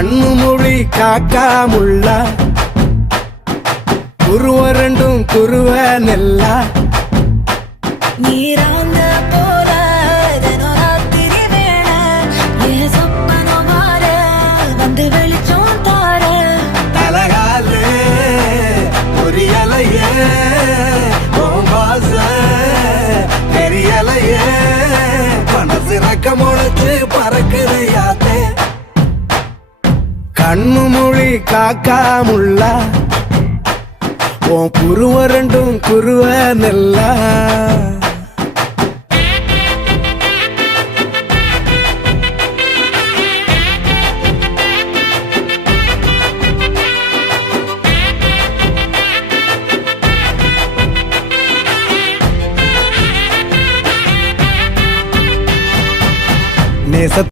கண்ணு மொழி காக்காமுள்ள குருவ ரெண்டும் குருவ நெல்லா நீராங்க போல தினராத்திரி வேண என் சொப்பனம் மாற வந்து வெளிச்சம் தார தலகாலே புரியலையே பாச தெரியலையே மனசு ரக்க முளைச்சு பறக்குதையாத்தே கண்ணு மொழி காக்காமுள்ள உன் குருவ ரெண்டும் குருவ நெல்லா